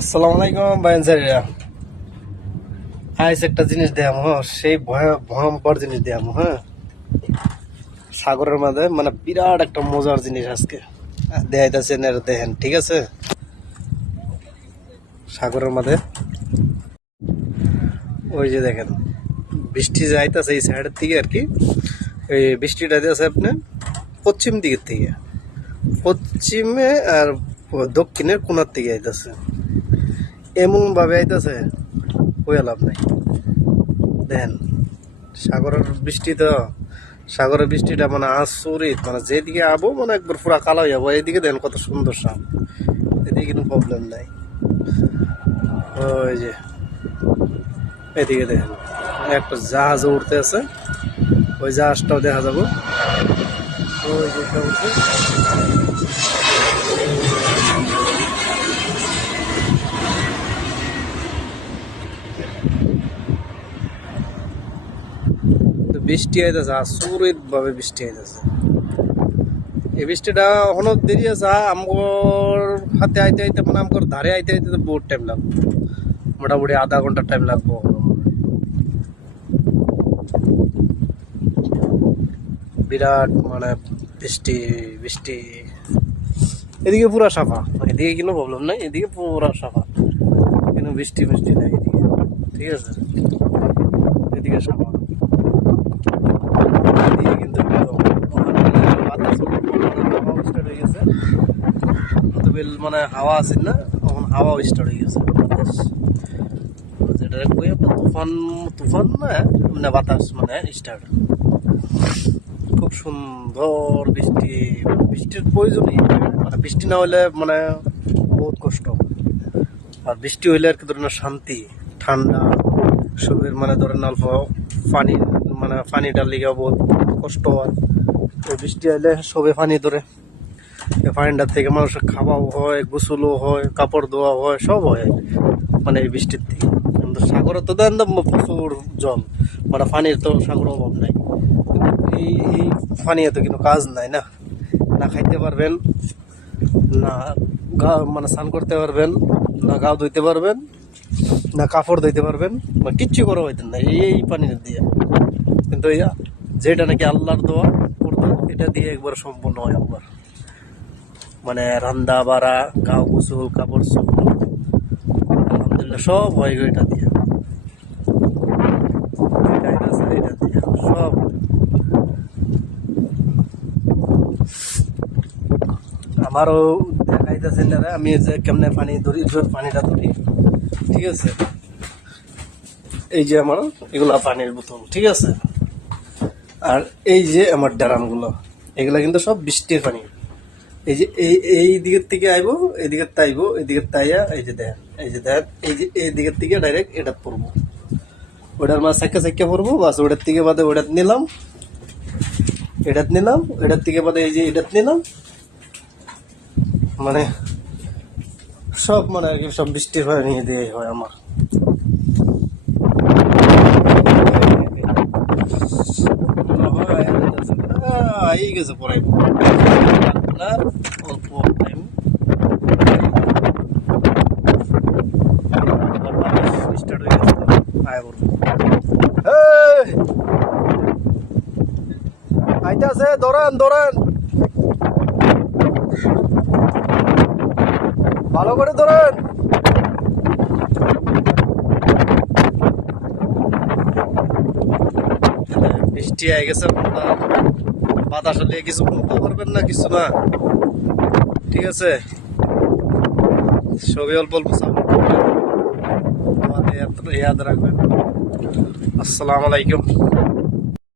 আসসালামু আলাইকুম বাইনসারিরা। আজ একটা জিনিস দেখাম, হ্যাঁ, সেই ভয়ঙ্কর জিনিস দেখাম। হ্যাঁ, সাগরের মাঝে মানে বিরাট একটা মজার জিনিস আজকে দেখাইতেছেন, দেখেন, ঠিক আছে? সাগরের মাঝে ওই যে দেখেন, বৃষ্টি যাইতেছে এই সাইডের থেকে আর কি। এই বৃষ্টিটা যাচ্ছে আপনি পশ্চিম দিকের থেকে, পশ্চিমে আর দক্ষিণের কোনার থেকে আইতেছে, এমন ভাবে আইতেছে, ওই লাভ নাই। দেখেন, সাগরের বৃষ্টি তো, সাগরের বৃষ্টিটা মানে আচরিত, মানে যেদিকে আবো মানে একবার পুরা কালো হয়ে যাবো। এইদিকে দেখেন কত সুন্দর সাপ, এদিকে কোনো প্রবলেম নাই। ওই যে এদিকে দেখেন একটা জাহাজ উঠতে আছে, ওই জাহাজটাও দেখা যাবো। ওই যে একটা উঠছে, বৃষ্টি আইতেছে, আচরিত ভাবে বৃষ্টি আইতেছে। এই বৃষ্টিটা হলো দেরি আছে, আমগর হাতে আইতে আইতে মানে আমগর ধারে আইতে আইতে তো বহুত টাইম লাগবে, মোটামুটি আধা ঘন্টা টাইম লাগবো। বিরাট মানে বৃষ্টি বৃষ্টি, এদিকে পুরা সাফা, এদিকে কোনো প্রবলেম নাই, এদিকে পুরা সাফা, কিন্তু বৃষ্টি বৃষ্টি নাই এদিকে, ঠিক আছে? এদিকে সাফা, এদিকে কিন্তু বাতাস হাওয়া স্টার্ট হয়ে গেছে, মানে হাওয়া আছে না, তখন হাওয়া স্টার্ট হয়ে গেছে, বাতাস যেটা কই আপনার তুফান, তুফান না মানে বাতাস মানে স্টার্ট। খুব সুন্দর বৃষ্টি, বৃষ্টির প্রয়োজনই, মানে বৃষ্টি না হলে মানে বহুত কষ্ট, আর বৃষ্টি হইলে আর কি ধরেন শান্তি, ঠান্ডা সবের, মানে ধরেন অল্প পানি, মানে পানিটার লিগে বহুত কষ্ট হয়। তো বৃষ্টি হইলে সবে পানি ধরে, এই পানিটার থেকে মানুষের খাওয়াও হয়, গোসলও হয়, কাপড় ধোয়া হয়, সব হয় মানে এই বৃষ্টির থেকে। কিন্তু সাগরে তো দেন প্রচুর জল, মানে পানির তো সাগর অভাব নাই। এই এই পানি এত কিন্তু কাজ নাই, না না খাইতে পারবেন, না গা মানে স্নান করতে পারবেন, না গাও ধুইতে পারবেন, না কাপড় ধুইতে পারবেন, বা কিচ্ছু করা হইতেন না এই পানির দিয়ে। কিন্তু যেটা নাকি আল্লাহর দোয়া করতো, এটা দিয়ে একবার সম্পূর্ণ হয় একবার, মানে রান্দা বাড়া, গাও গোসল, কাপড় চোপড়, আলহামদুলিল্লাহ সব হয় এটা দিয়ে, এটা দিয়ে সব। আমারও দেখাইতেছে না, আমি যে কেমনে পানি ধরি, পানিটা ধরি, ঠিক আছে? এই যে আমার এগুলা পানির বোতল, ঠিক আছে? আর এই যে আমার ড্রামগুলো, এগুলা কিন্তু সব বৃষ্টির পানি। এই যে এই দিকের থেকে আইবো, এই দিকের তাইবো, এই দিকের তাইয়া, এই যে দেন, এই যে দেন, এই যে এই দিকের থেকে ডাইরেক্ট এটা পড়বো, ওটার মাছ চাক্কা চাক্কা পড়বো, বাস ওটার থেকে বাদে ওটাত নিলাম, এটাত নিলাম, এটার থেকে বাদে এই যে এটাত নিলাম, মানে সব মানে আর কি সব বৃষ্টির পানি দিয়ে হয় আমার। এই গেছে পরে আপনার অল্প টাইম স্টার্ট হয়ে গেছে, আয় করবো আইতাছে, ধরেন ধরেন, ভালো করে ধরেন। বৃষ্টি আই গেছে, বাতাস হলে কিছু বলতে পারবেন না, কিছু না, ঠিক আছে? সবই অল্প অল্প সাপোর্ট করবেন, আমাদের ইয়াদ রাখবেন। আসসালামু আলাইকুম।